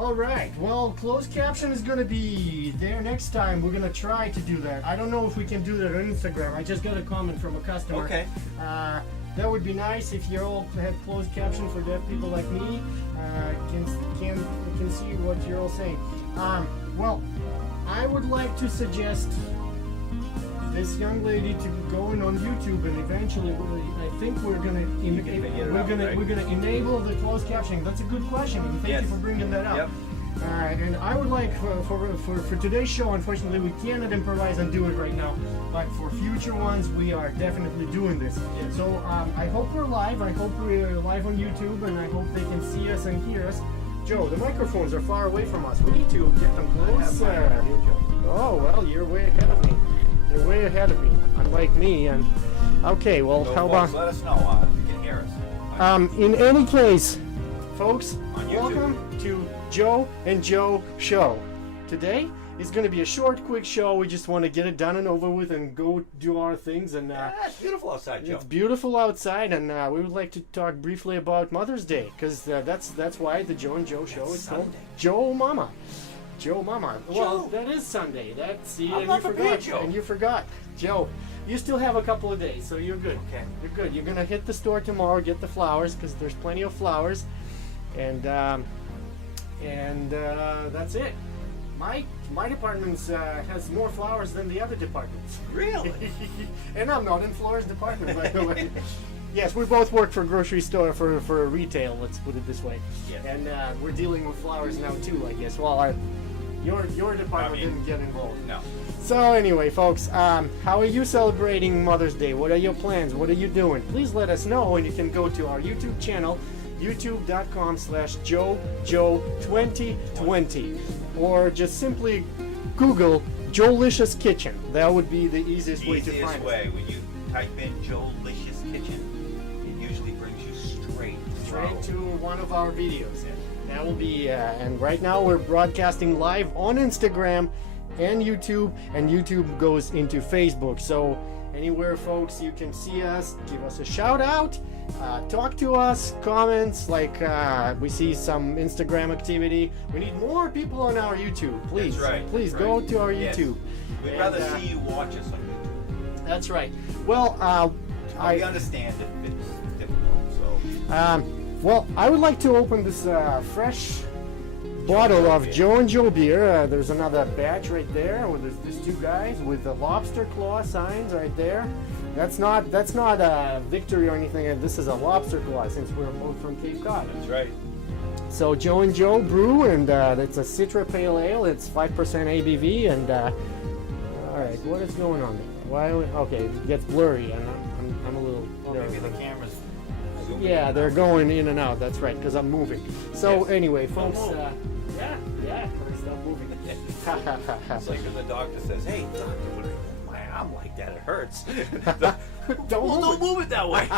All right. Well, closed caption is going to be there next time. We're going to try to do that. I don't know if we can do that on Instagram. I just got a comment from a customer. Okay. That would be nice if you all had closed caption for deaf people like me. Can see what you're all saying. Well, I would like to suggest this young lady to go in on YouTube, and eventually, I think we're gonna enable the closed captioning. That's a good question, and thank you for bringing that up. Yep. And I would like for today's show, unfortunately, we cannot improvise and do it right now. But for future ones, we are definitely doing this. Yes. So I hope we're live. I hope we're live on YouTube, and I hope they can see us and hear us. Joe, the microphones are far away from us. We need to get them closer. Oh well, you're way ahead of me. You're way ahead of me, unlike me. And okay, well, So how folks, about? let us know if you can hear us. In any case, folks, On YouTube. welcome to Joe and Joe Show. Today is going to be a short, quick show. We just want to get it done and over with and go do our things. And It's beautiful outside, Joe. it's beautiful outside, and we would like to talk briefly about Mother's Day, because that's why the Joe and Joe Show is called Sunday. Joe Mama. Joe Mama. Well, Joe. that is Sunday. That's see, I'm and not you prepared, forgot. Joe. And you forgot, Joe. You still have a couple of days, so you're good. Okay. You're good. You're gonna hit the store tomorrow, get the flowers, because there's plenty of flowers, and that's it. My department has more flowers than the other departments. Really? And I'm not in Flora's department, by the way. Yes, we both work for a grocery store, for retail, let's put it this way. Yes. And we're dealing with flowers now too, I guess. Well, your department didn't get involved. No. So anyway, folks, how are you celebrating Mother's Day? What are your plans? What are you doing? Please let us know, and you can go to our YouTube channel, youtube.com/JoeJoe2020, or just simply Google Joelicious Kitchen. That would be the easiest way to find Easiest way. When you type in Joelicious Kitchen, it usually brings you straight to one of our videos. That will be, and right now we're broadcasting live on Instagram and YouTube goes into Facebook. So anywhere, folks, you can see us, give us a shout out, talk to us, comments, like we see some Instagram activity. We need more people on our YouTube, please. That's right. Please go to our YouTube. We'd And, rather see you watch us on YouTube. That's right. Well, We understand if it's difficult, so. Well, I would like to open this fresh bottle of Joe and Joe beer. There's another batch right there. Where there's these two guys with the lobster claw signs right there. That's not a victory or anything. This is a lobster claw, since we're both from Cape Cod. That's right. So Joe and Joe brew, and it's a Citra Pale Ale. It's 5% ABV, and all right, what is going on there? Why? Okay, it gets blurry, and I'm a little. Well, maybe the camera's zooming Yeah, in they're and out. going in and out. That's right, because I'm moving. So Yes. anyway, Don't folks. move. Yeah. Stop moving. It's like when the doctor says, "Hey, doctor, when my arm like that, it hurts." Don't move Don't move it that way.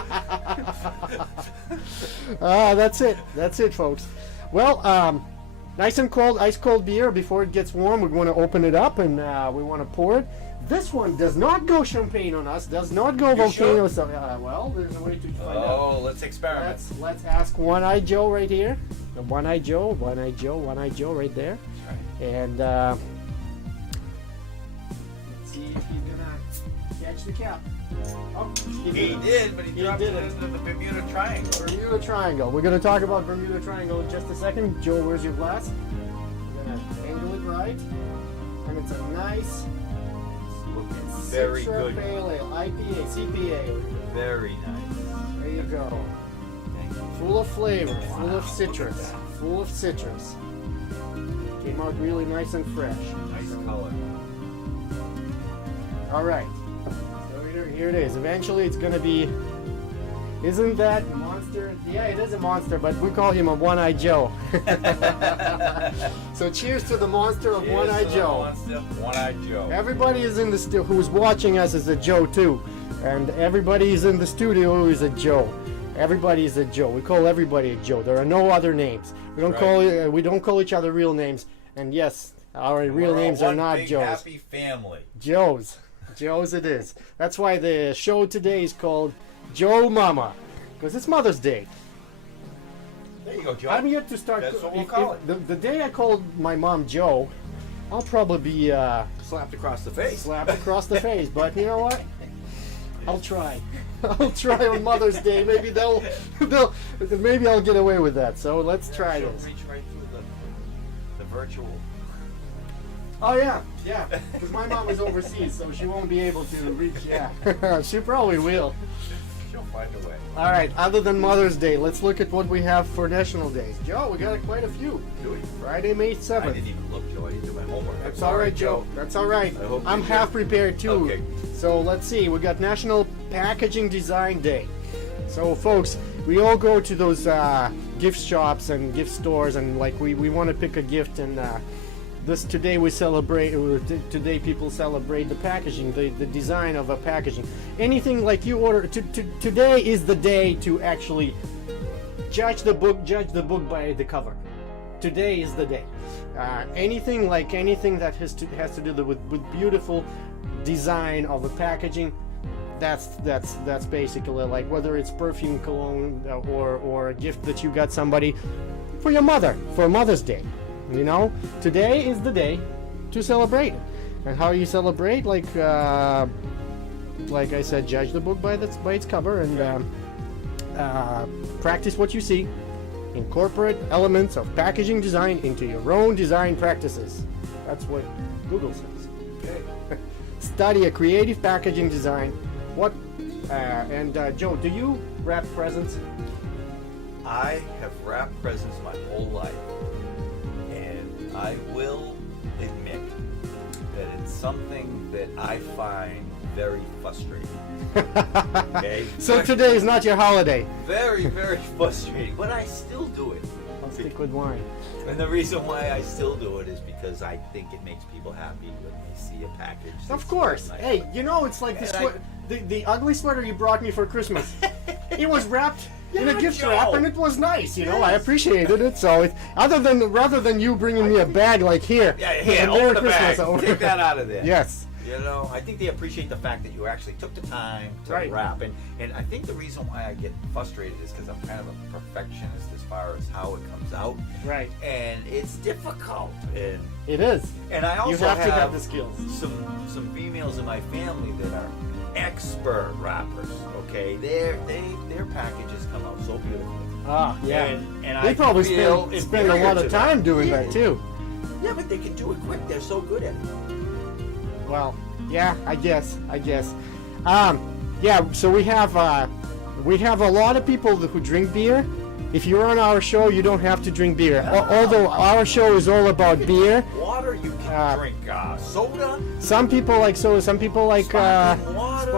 That's it. That's it, folks. Well, nice and cold, ice cold beer. Before it gets warm, we want to open it up, and we want to pour it. This one does not go champagne on us. Does not go volcano. sure? So, well, there's a way to find out. Oh, let's experiment. Let's ask One-Eyed Joe right here. The One-Eyed Joe, One-Eyed Joe, One-Eyed Joe right there. Right. And let's see if he's gonna catch the cap. Oh, He did, but he dropped it didn't. into the Bermuda Triangle. Bermuda Triangle. We're gonna talk about Bermuda Triangle in just a second. Joe, where's your glass? We're gonna angle it right, and it's a nice Very Citra good. Pale Ale, IPA, CPA. Very nice. There you go. Thank you. Full of flavor, full Wow, of citrus, look at that. full of citrus. Came out really nice and fresh. Nice So- color. All right. So here it is. Eventually, it's gonna be. Isn't that monster? Yeah, it is a monster, but we call him a One-Eyed Joe. So cheers to the monster of Cheers One-Eyed to the Joe. monster, One-Eyed Joe. Everybody is in the who's watching us is a Joe too, and everybody is in the studio who is a Joe. Everybody is a Joe. We call everybody a Joe. There are no other names. We don't Right. call each other real names. And yes, our real We're names all are one not big Joes. Happy family. Joe's it is. That's why the show today is called Joe Mama, because it's Mother's Day. There you go, Joe. I'm yet to start. That's what we'll call it. The day I called my mom Joe, I'll probably be Slapped across the face. slapped across the face. But you know what? I'll try. I'll try on Mother's Day. Maybe maybe I'll get away with that. So let's try She'll this. reach right through the virtual. Oh yeah, because my mom is overseas, so she won't be able to reach. Yeah, she probably will. She'll find a way. All right. Other than Mother's Day, let's look at what we have for national days. Joe, we got quite a few. Do we? Friday, May I 7th. didn't even look, Joe. I didn't do my homework. That's all right, Joe. That's all right. I hope I'm you half do. prepared too. Okay. So let's see. We got National Packaging Design Day. So folks, we all go to those gift shops and gift stores, and like we want to pick a gift, and today we celebrate. Today people celebrate the packaging, the design of a packaging. Anything like you order. Today is the day to actually judge the book by the cover. Today is the day. Anything that has to do with beautiful design of a packaging, that's basically like whether it's perfume, cologne, or a gift that you got somebody for your mother for Mother's Day. You know, today is the day to celebrate. And how you celebrate, like I said, judge the book by its cover, and practice what you see. Incorporate elements of packaging design into your own design practices. That's what Google says. Okay. Study a creative packaging design. Joe, do you wrap presents? I have wrapped presents my whole life, and I will admit that it's something that I find very frustrating. Okay? So today is not your holiday. Very, very frustrating, but I still do it. I'll stick with wine. And the reason why I still do it is because I think it makes people happy when they see a package. Of course. Nice. Hey, you know, it's like the ugly sweater you brought me for Christmas. It was wrapped in a gift Joe. wrap, and it was nice. You know, I appreciated it. So, rather than you bringing me a bag like here, Yeah, here, Merry open the Christmas, bag. over. Take that out of there. Yes. You know, I think they appreciate the fact that you actually took the time to Right. wrap. And I think the reason why I get frustrated is because I'm kind of a perfectionist as far as how it comes out. Right. And it's difficult. And It is. I also You have to have the skills. some females in my family that are expert wrappers. Okay, their packages come out so beautifully. Ah, yeah. And They I probably feel spend a inferior lot to of them. time doing Yeah. that too. Yeah, but they can do it quick. They're so good at it. Well, yeah, I guess. Yeah. So we have a lot of people who drink beer. If you're on our show, you don't have to drink beer. Although our show is all about beer. Water you can drink. Soda. Some people like soda. Some people like Sparkling water.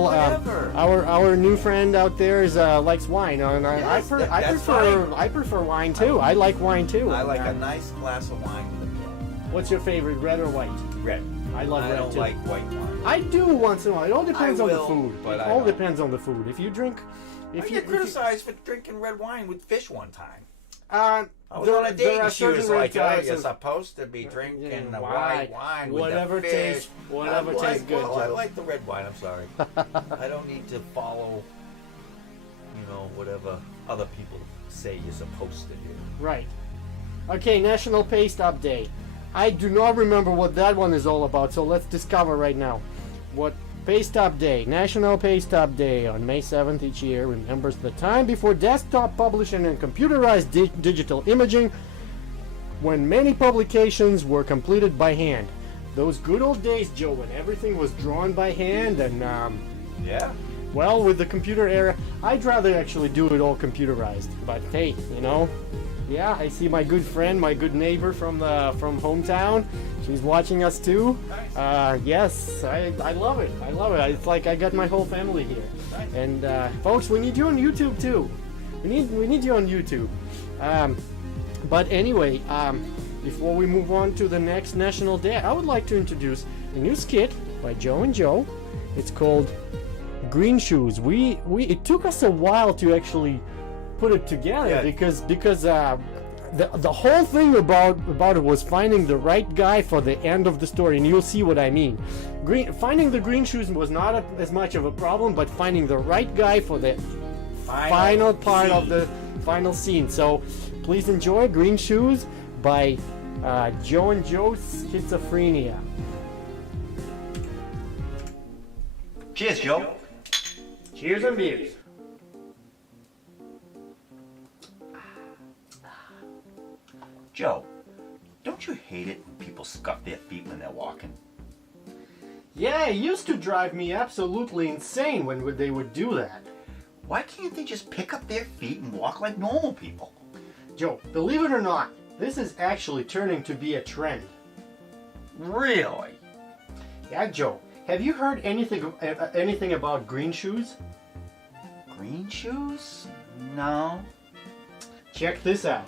Whatever. our new friend out there is likes wine, and I Yes, that's prefer wine too. I like wine too. I like a nice glass of wine with a meal. What's your favorite, red or white? Red. I love red don't too. like white wine. I do once in a while. It all depends on the will, food. but It I all don't. depends on the food. If you drink, I get criticized for drinking red wine with fish one time. I I was on a date and she was like, "Oh, types you're of- supposed to be drinking the wine, white wine with whatever the fish." tastes- whatever I'm tastes like, good, Well, I Joe. like the red wine. I'm sorry. I don't need to follow, whatever other people say you're supposed to do. Right. Okay, National Pay Stub Day. I do not remember what that one is all about, so let's discover right now. What Pay Stub Day, National Pay Stub Day on May 7th each year remembers the time before desktop publishing and computerized digital imaging, when many publications were completed by hand. Those good old days, Joe, when everything was drawn by hand, and Yeah. well, with the computer era, I'd rather actually do it all computerized. But hey, yeah, I see my good friend, my good neighbor from hometown. She's watching us too. Nice. Yes, I love it. I love it. It's like I got my whole family here. Nice. And folks, we need you on YouTube too. We need you on YouTube. But anyway, before we move on to the next National Day, I would like to introduce a new skit by Joe and Joe. It's called Green Shoes. It took us a while to actually put it together. Yeah. because the whole thing about it was finding the right guy for the end of the story, and you'll see what I mean. Finding the green shoes was not as much of a problem, but finding the right guy for the final part of the final scene. So please enjoy Green Shoes by Joe and Joe's Schizophrenia. Cheers, Joe. Cheers and beers. Joe, don't you hate it when people scuff their feet when they're walking? Yeah, it used to drive me absolutely insane when they would do that. Why can't they just pick up their feet and walk like normal people? Joe, believe it or not, this is actually turning to be a trend. Really? Yeah, Joe, have you heard anything about Green Shoes? Green shoes? No. Check this out.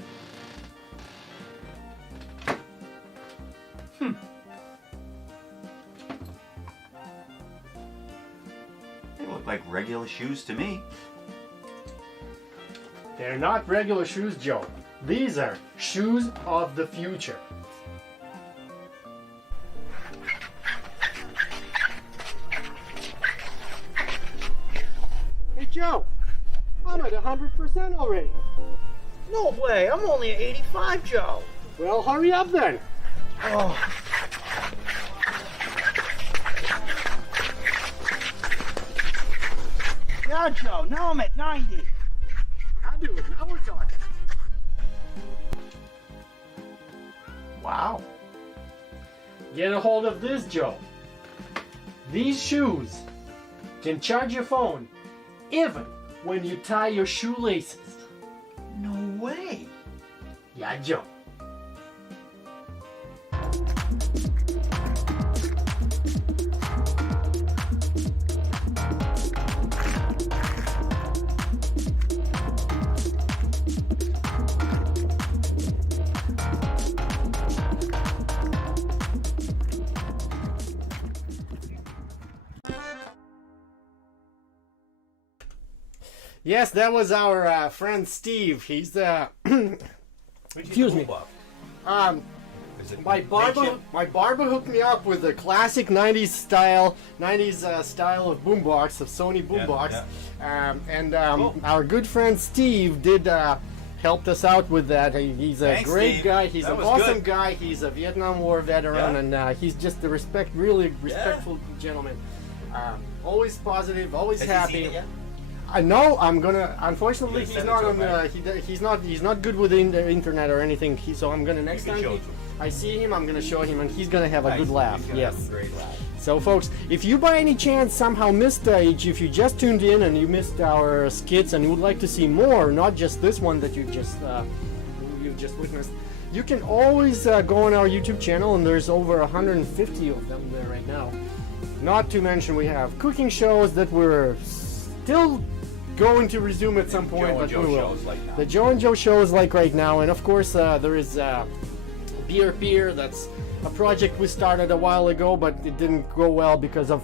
They look like regular shoes to me. They're not regular shoes, Joe. These are shoes of the future. Hey, Joe, I'm at 100% already. No way, I'm only at 85, Joe. Well, hurry up then. Oh. Yeah, Joe, now I'm at 90. Now do it. Now we're talking. Wow. Get a hold of this, Joe. These shoes can charge your phone even when you tie your shoelaces. No way. Yeah, Joe. Yes, that was our friend Steve. He's excuse me. Is it My barber hooked me up with a classic '90s style of boombox, of Sony boombox, our good friend Steve did helped us out with that. He's a Thanks, great Steve. guy. He's That an was awesome good. guy. He's a Vietnam War veteran, and he's just a really respectful gentleman. Always positive, always Has happy. he seen it yet? I know. I'm gonna. Unfortunately, You he's send it not to on him, the. He's not good with the internet or anything. So I'm gonna next can time show it to him. I see him, I'm gonna show him, and he's gonna have a Nice. good laugh. He's gonna Yes. have a great laugh. So, folks, if you by any chance somehow missed, if you just tuned in and you missed our skits and you would like to see more, not just this one that you've just witnessed, you can always go on our YouTube channel, and there's over 150 of them there right now. Not to mention we have cooking shows that we're still going to resume at some point, Joe and but we Joe will. shows like now. The Joe and Joe shows like right now, and of course there is Beer. That's a project we started a while ago, but it didn't go well because of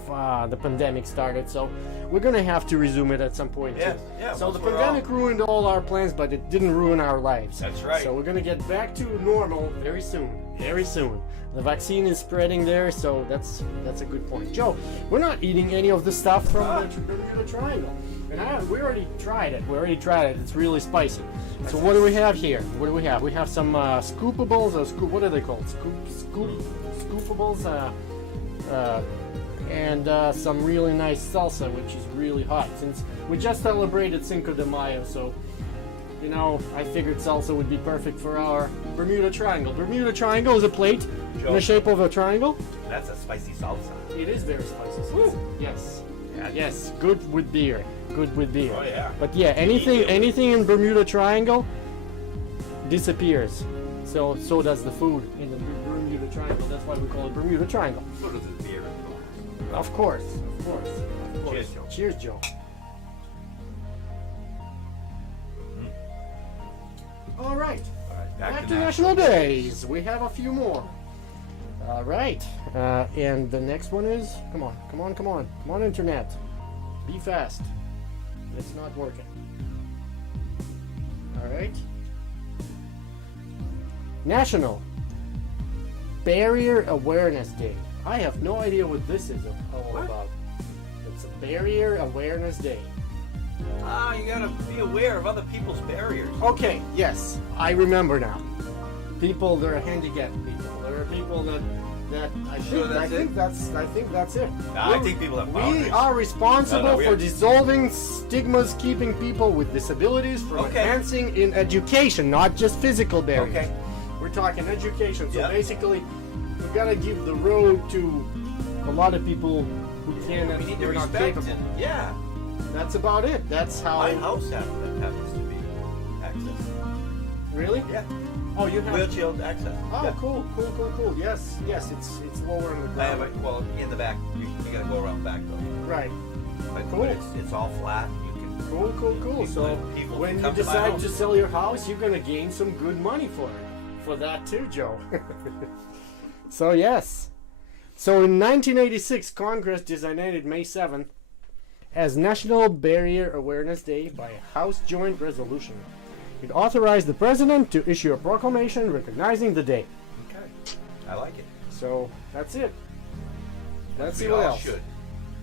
the pandemic started. So we're gonna have to resume it at some point Yeah, too. yeah, So once the we're pandemic ruined all our plans, but it didn't ruin our lives. That's right. So we're gonna get back to normal very soon. Very soon. The vaccine is spreading there, so that's a good point. Joe, we're not eating any of the stuff from the Bermuda Triangle. And we already tried it. It's really spicy. So what do we have here? What do we have? We have some scoopables. What are they called? Scoopables. And some really nice salsa, which is really hot. Since we just celebrated Cinco de Mayo, so you know, I figured salsa would be perfect for our Bermuda Triangle. Bermuda Triangle is a plate in the shape of a triangle. That's a spicy salsa. It is very spicy. Woo. Yes. Yeah. Yes. Good with beer. Oh yeah. But yeah, anything in Bermuda Triangle disappears. So does the food in the Bermuda Triangle. That's why we call it Bermuda Triangle. So does the beer. Of course. Cheers, Joe. Cheers, Joe. All right. All right, Back to National Days. We have a few more. All right. And the next one is, come on, internet. Be fast. It's not working. All right. National Barrier Awareness Day. I have no idea what this is all about. It's a Barrier Awareness Day. You gotta be aware of other people's barriers. Okay, yes, I remember now. People that are handicapped people. There are people that I Sure, think that's I think that's it. I think people have boundaries. We are responsible No, we for are- dissolving stigmas, keeping people with disabilities from Okay. advancing in education, not just physical barriers. Okay. We're talking education. So Yeah. basically, we gotta give the road to a lot of people who can't. We need to they're not respect capable. and yeah. That's about it. That's how. My house happens to be access. Really? Yeah. Oh, you have. Wheelchair access. Oh, Yeah. cool. Yes, it's lower in the ground. I have it. Well, in the back, you gotta go around back though. Right. But, Cool. but it's all flat. You can. Cool. People- So people when can you come to my decide house. to sell your house, you're gonna gain some good money for it. For that too, Joe. So yes. So in 1986, Congress designated May 7th as National Barrier Awareness Day by a House Joint Resolution. It authorized the president to issue a proclamation recognizing the day. Okay. I like it. So that's it. Let's see We what all else. should.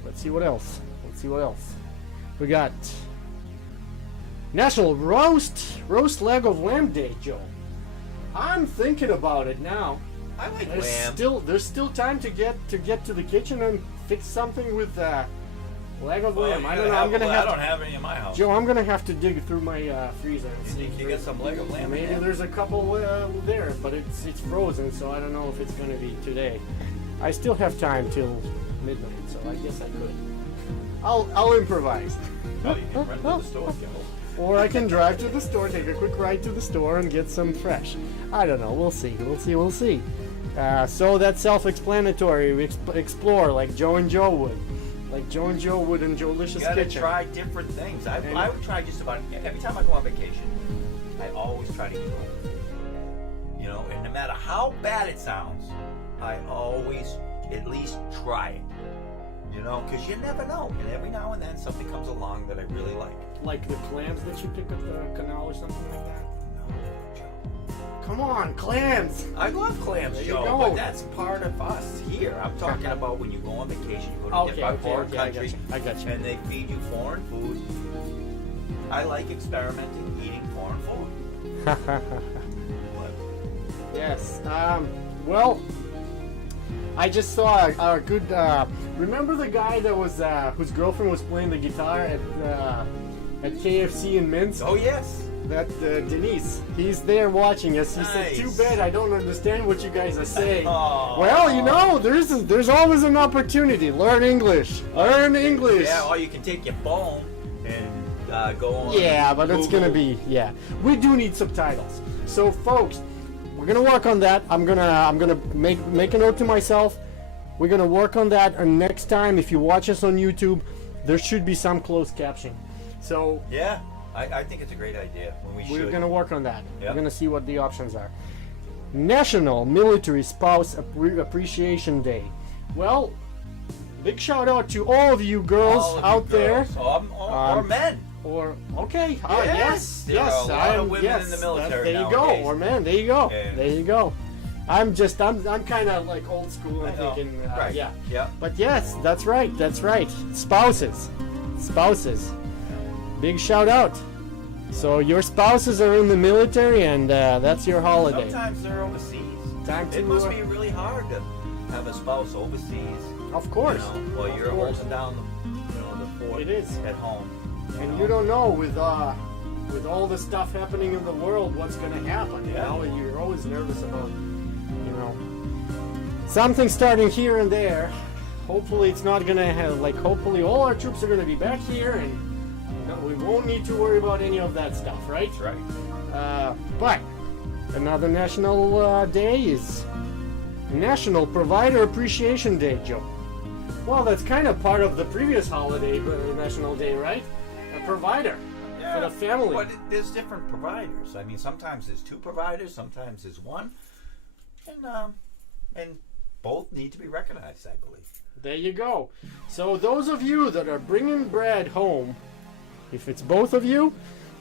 Let's see what else. We got National Roast Leg of Lamb Day, Joe. I'm thinking about it now. I like There's lamb. still time to get to the kitchen and fix something with leg of Well, lamb. you I gotta don't know. I'm have- gonna I have don't to, have any in my house. Joe. I'm gonna have to dig through my freezer and You see. think you get some leg of lamb in Maybe there? there's a couple there, but it's frozen, so I don't know if it's gonna be today. I still have time till midnight, so I guess I could. I'll improvise. Oh, you can run to the store, Joe. Or I can drive to the store, take a quick ride to the store, and get some fresh. I don't know. We'll see. So that's self-explanatory. We explore like Joe and Joe would. Like Joe and Joe would in You Jolicious gotta Kitchen. try different things. I And- would try just about every time I go on vacation. I always try to eat home. You know, and no matter how bad it sounds, I always at least try it. You know, because you never know. And every now and then something comes along that I really like. Like the clams that you pick up the canal or something like that. No, Joe. Come on, clams! I love clams, There you Joe, go. but that's part of us here. I'm talking about when you go on vacation, you go to different foreign countries, I got you. and they feed you foreign food. I like experimenting, eating foreign food. But Yes. Well, I just saw a good. Remember the guy that was whose girlfriend was playing the guitar at KFC in Minsk? oh yes, That Denise. He's there watching us. He said, "Too Nice. bad I don't understand what you guys are saying." Aw. Well, you know, there's always an opportunity. Learn English. Learn English. yeah. Or you can take your phone and go on. Yeah, but it's gonna Google. be We do need subtitles. So, folks, we're gonna work on that. I'm gonna make a note to myself. We're gonna work on that, and next time, if you watch us on YouTube, there should be some closed caption. So Yeah, I think it's a great idea. When we we're should. gonna work on that. Yeah. We're gonna see what the options are. National Military Spouse Appreciation Day. Well, big shout out to all of you girls All of you out there. girls, or men. Or okay, Yes, there yes, are a lot I of am. women Yes, in the military there you go. nowadays. Or man, there you go. Yeah. There you go. I'm kind of like old school. I'm I know. thinking, Right. yeah. Yeah. But yes, that's right. Spouses. Big shout out. So your spouses are in the military, and that's your holiday. Sometimes they're overseas. Time It to, must be really hard to have a spouse overseas. Of course. You know, while Of you're course. holding down the fort It is. at home. And you don't know with all the stuff happening in the world what's going to happen. You Yeah. know, you're always nervous about, something starting here and there. Hopefully, it's not going to have hopefully all our troops are going to be back here, and we won't need to worry about any of that stuff, right? That's right. But another national day is National Provider Appreciation Day, Joe. Well, that's kind of part of the previous holiday, National Day, right? A provider for the family. But there's different providers. I mean, sometimes there's two providers, sometimes there's one, and both need to be recognized, I believe. There you go. So those of you that are bringing bread home, if it's both of you,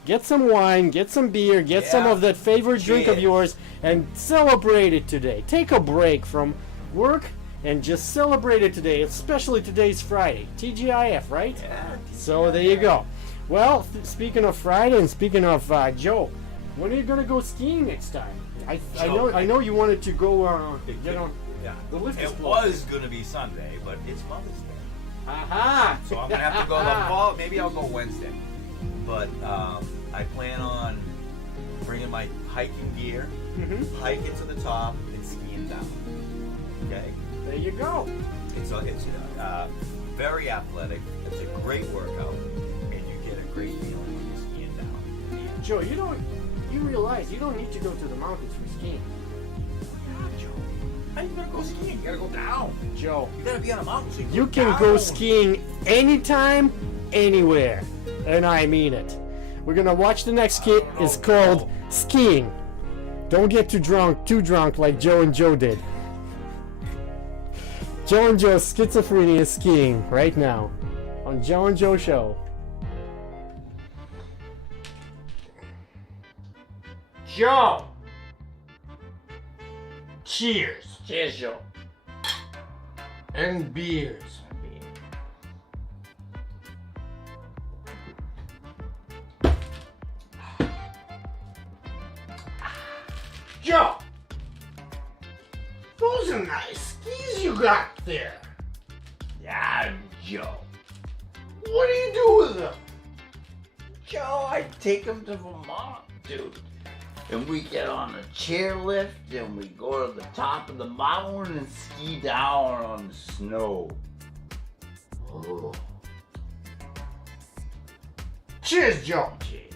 get some wine, get some beer, get some Yeah. of that favorite drink of Cheers. yours, and celebrate it today. Take a break from work and just celebrate it today, especially today's Friday. TGIF, right? Yeah. So there you go. Well, speaking of Friday and speaking of Joe, when are you gonna go skiing next time? I know you wanted to go get on Yeah. the lift. It was going to be Sunday, but it's Mother's Day. Aha! So I'm going to have to go the fall. Maybe I'll go Wednesday. But I plan on bringing my hiking gear, hiking to the top, and skiing down. Okay? There you go. It's very athletic. It's a great workout, and you get a great feeling when you're skiing down. Joe, you realize you don't need to go to the mountains for skiing. Yeah, Joe. How you gonna go skiing? You gotta go down. Joe, You gotta be on a mountain. So you can go skiing anytime, anywhere. And I mean it. We're gonna watch the next skit. It's called Skiing. Don't get too drunk like Joe and Joe did. Joe and Joe's schizophrenia is skiing right now on Joe and Joe Show. Joe! Cheers! Cheers, Joe. And beers. Joe! Those are nice skis you got there. Yeah, Joe. What do you do with them? Joe, I take him to Vermont, dude. And we get on a chairlift and we go to the top of the mountain and ski down on the snow. Oh. Cheers, Joe. Cheers,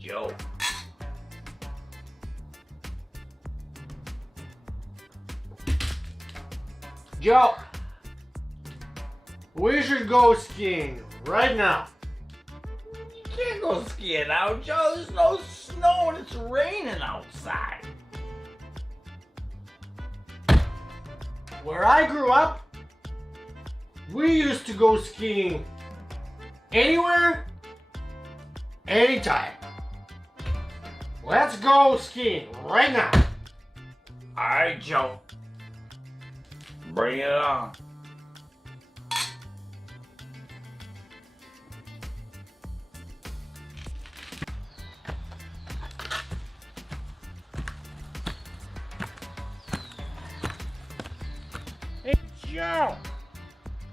Joe. Joe, we should go skiing right now. You can't go skiing out, Joe. There's no snow and it's raining outside. Where I grew up, we used to go skiing anywhere, anytime. Let's go skiing right now. All right, Joe. Bring it on. Hey, Joe,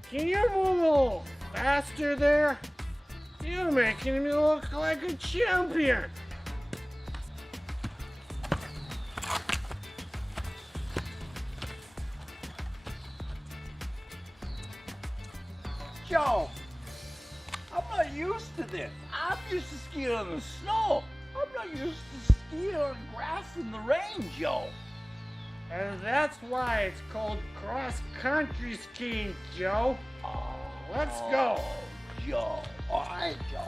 can you move a little faster there? You're making me look like a champion. Joe, I'm not used to this. I'm used to skiing on the snow. I'm not used to skiing on grass in the rain, Joe. And that's why it's called cross-country skiing, Joe. Let's go. Joe. All right, Joe.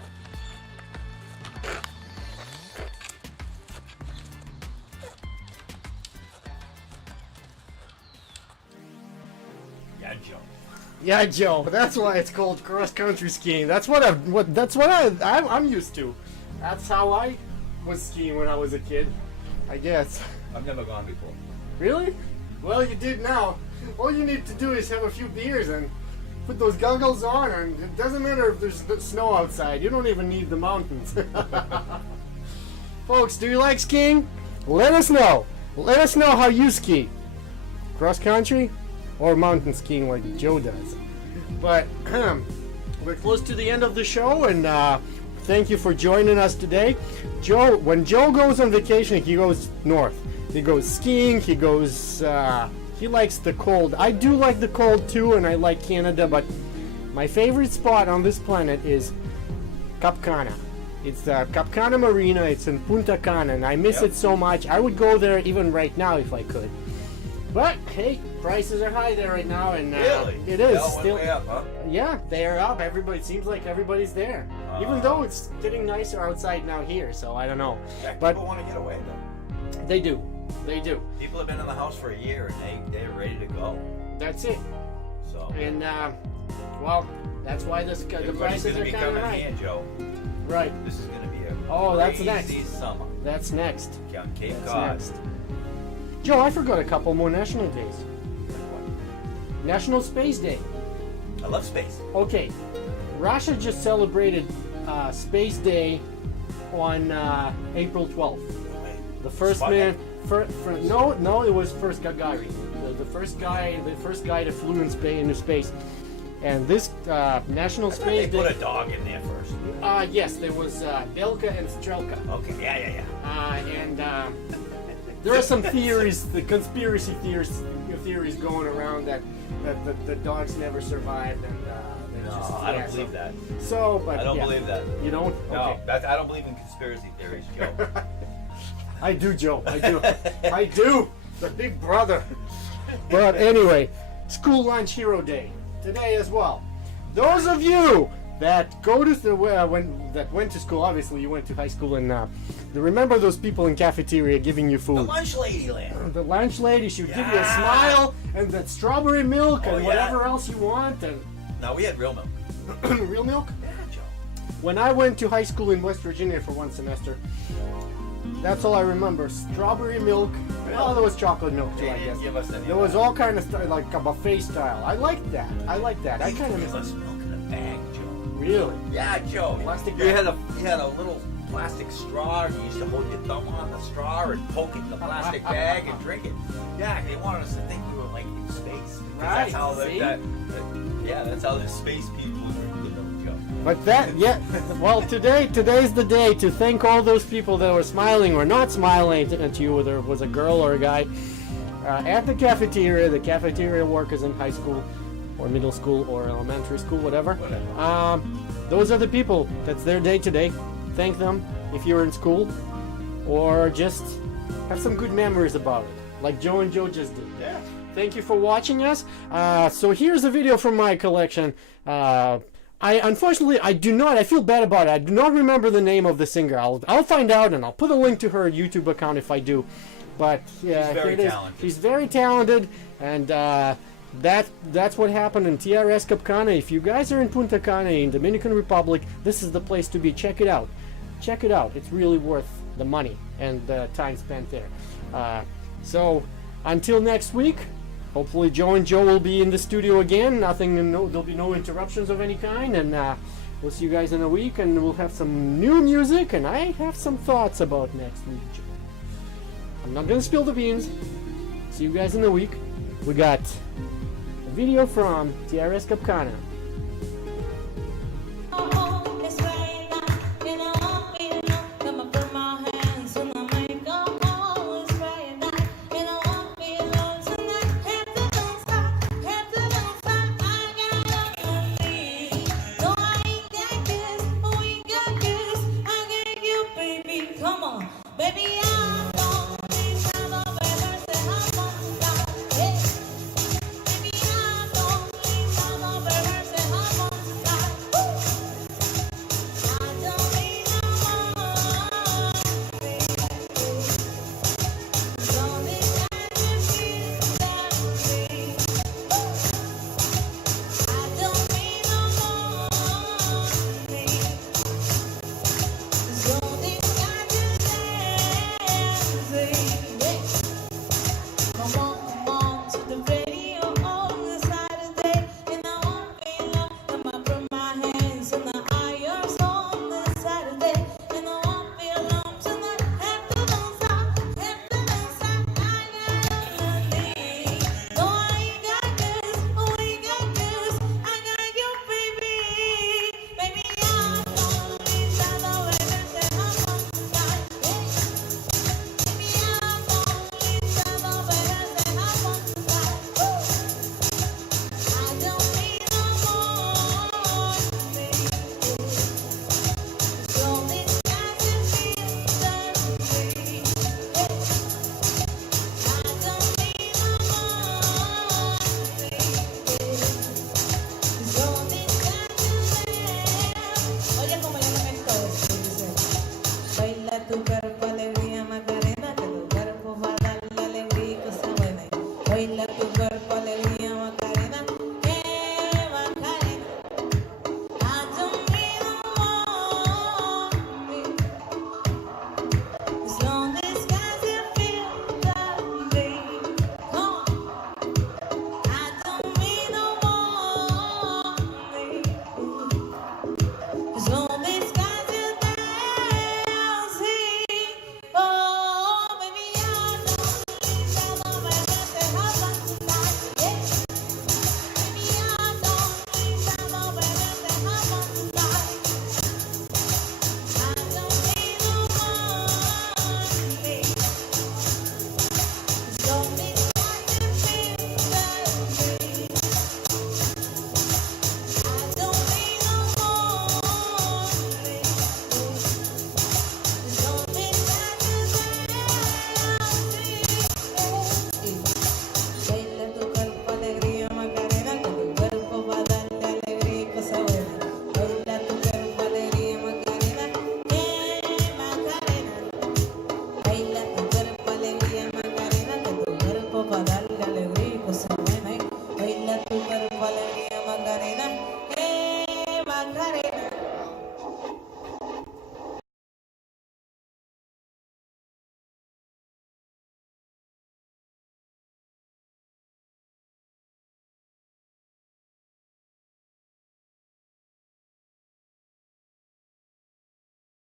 Yeah, Joe. Yeah, Joe. That's why it's called cross-country skiing. That's what I'm used to. That's how I was skiing when I was a kid, I guess. I've never gone before. Really? Well, you did now. All you need to do is have a few beers and put those goggles on, and it doesn't matter if there's snow outside. You don't even need the mountains. Folks, do you like skiing? Let us know. Let us know how you ski. Cross country or mountain skiing like Joe does. But we're close to the end of the show, and thank you for joining us today. Joe, when Joe goes on vacation, he goes north. He goes skiing, he goes, he likes the cold. I do like the cold too, and I like Canada, but my favorite spot on this planet is Cap Cana. It's the Cap Cana Marina, it's in Punta Cana, and I miss it so much. I would go there even right now if I could. But, hey, prices are high there right now, and Really? it is That went still. way up, huh? Yeah, they are up. Everybody, it seems like everybody's there. Even though it's getting nicer outside now here, so I don't know. Yeah, But people want to get away, though. they do. They do. People have been in the house for a year, and they're ready to go. That's it. So And, well, that's why the everybody's prices going to are be kind of coming high. here, Joe. Right. This is going to be a Oh, that's crazy next. summer. That's next. Yeah, Cape That's Cod. next. Joe, I forgot a couple more national days. National Space Day. I love space. Okay, Russia just celebrated Space Day on April 12th. The first man, no, it was first Gagarin, the first guy that flew into space. And this National Space Day. They put a dog in there first. Yes, there was Belka and Strelka. Okay, yeah. And there are some theories, the conspiracy theories going around that the dogs never survived, and I don't believe that. So, but I don't believe that. You don't? No, Okay. I don't believe in conspiracy theories, Joe. I do, Joe. I do. I do. The big brother. But anyway, School Lunch Hero Day today as well. Those of you that go to that went to school, obviously you went to high school, and remember those people in cafeteria giving you food. The lunch lady land. The lunch lady, she would give you a smile and that strawberry milk and whatever else you want. And no, we had real milk. real milk? Yeah, Joe. When I went to high school in West Virginia for one semester, that's all I remember. Strawberry milk. Well, there was chocolate milk too, They I didn't guess. give us any There of was that. all kind of stuff, like a buffet style. I liked that. I They kind of give miss us it. milk in a bag, Joe. Really? Yeah, Joe. Plastic you bag. had a little plastic straw. You used to hold your thumb on the straw and poke it in the plastic bag and drink it. Yeah, they wanted us to think we were like in space. Right, That's how see? that's how the space people drink the milk, Joe. But well, today's the day to thank all those people that were smiling or not smiling at you, whether it was a girl or a guy, at the cafeteria workers in high school or middle school or elementary school, whatever. Those are the people. That's their day today. Thank them if you're in school, or just have some good memories about it, like Joe and Joe just did. Yeah. Thank you for watching us. So here's a video from my collection. Unfortunately, I feel bad about it. I do not remember the name of the singer. I'll find out, and I'll put a link to her YouTube account if I do. But yeah, She's very here it is. talented. She's very talented, and that's what happened in TRS Cap Cana. If you guys are in Punta Cana in Dominican Republic, this is the place to be. Check it out. Check it out. It's really worth the money and the time spent there. So until next week, hopefully Joe and Joe will be in the studio again. There'll be no interruptions of any kind, and we'll see you guys in a week, and we'll have some new music, and I have some thoughts about next week. I'm not gonna spill the beans. See you guys in a week. We got a video from TRS Cap Cana.